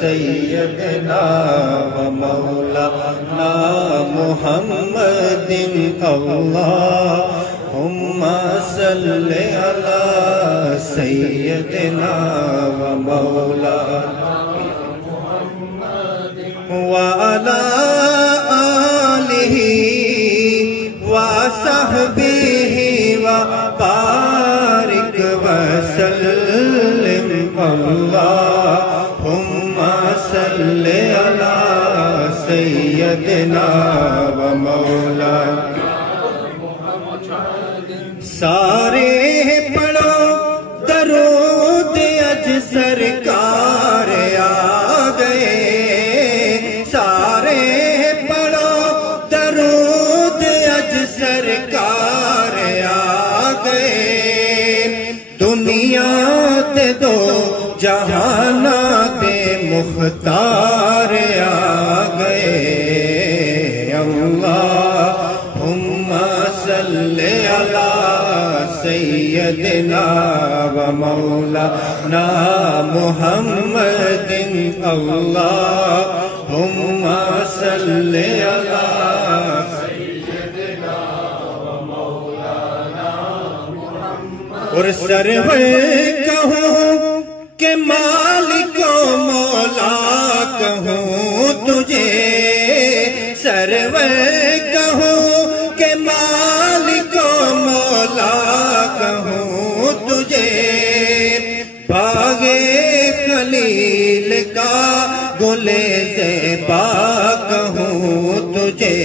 سيدنا ومولانا محمد اللهم صل على سيدنا ومولانا وعلى آله وصحبه وبارك وسلم اللهم صل على سيدنا ومولانا سارے پڑھو درود اج سرکار آ گئے سارے پڑھو درود اج سرکار آ گئے دنیا تے دو جہانا دے مختار آ گئے اللہم صلی علی سیدنا و مولانا محمد اللہم صلی علی سیدنا و مولانا محمد اور سرور کہوں کہ مالک و مولا کہوں تجھے سرور کہوں کہ مالک و مولا کہوں تجھے باغے خلیل کا گلے زیبا کہوں تجھے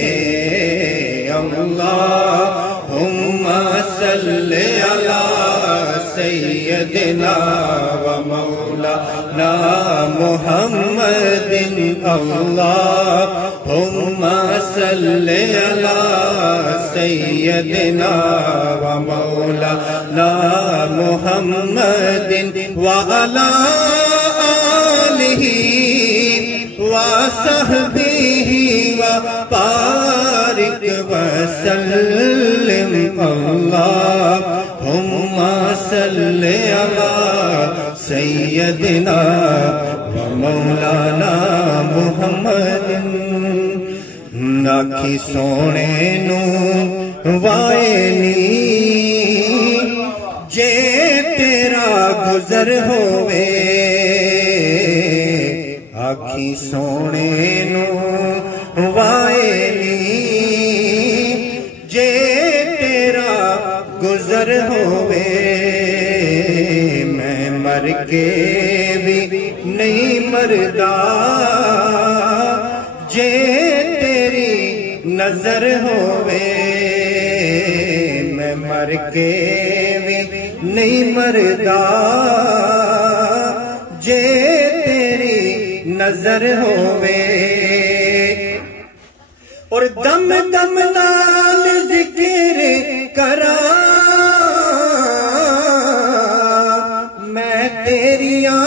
اللہم صلی علی سیدنا و مولانا محمد اللہم صلی علی سیدنا و مولانا محمد وعلی آلہ وصحبہ وبارک وسلم اللہم صلی علی سیدنا و مولانا محمد آکھی سونے نو وائے نی جے تیرا گزر ہوئے آکھی سونے نو وائے نی جے تیرا گزر ہوئے میں مر کے بھی نہیں مردا جے تیری نظر ہوئے میں مر کے بھی نہیں مردا جے تیری نظر ہوئے اور دم دم نال ذکر کرا میں تیریاں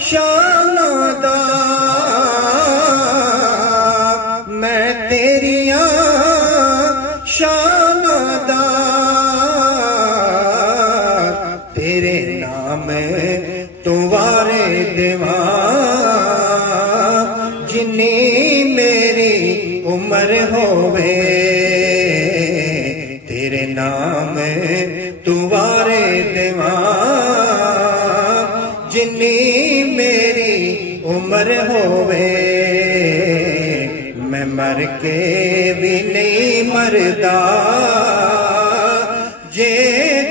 شاناں دا میں تیریاں شاناں دا تیرے نام توارے دیواں جنی میری عمر ہوئے تیرے نام توارے دیواں جنی میری عمر ہوئے میں مر کے بھی نہیں مردا جے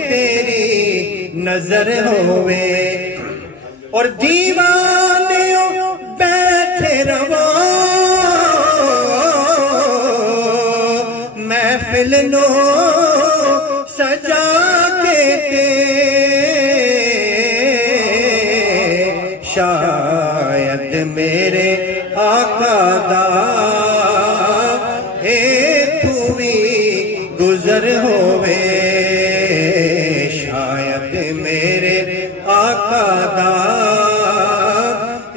تیری نظر ہوئے اور دیوانیوں بیٹھے رہو محفل نو سجا کے شاید میرے آقا دا ایتھویں گزر ہوئے شاید میرے آقا دا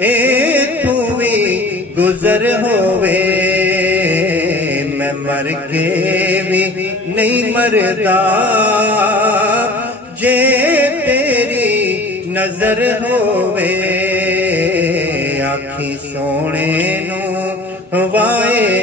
ایتھویں گزر ہوئے میں مر کے بھی نہیں مردا جے تیری نظر ہوئے وائے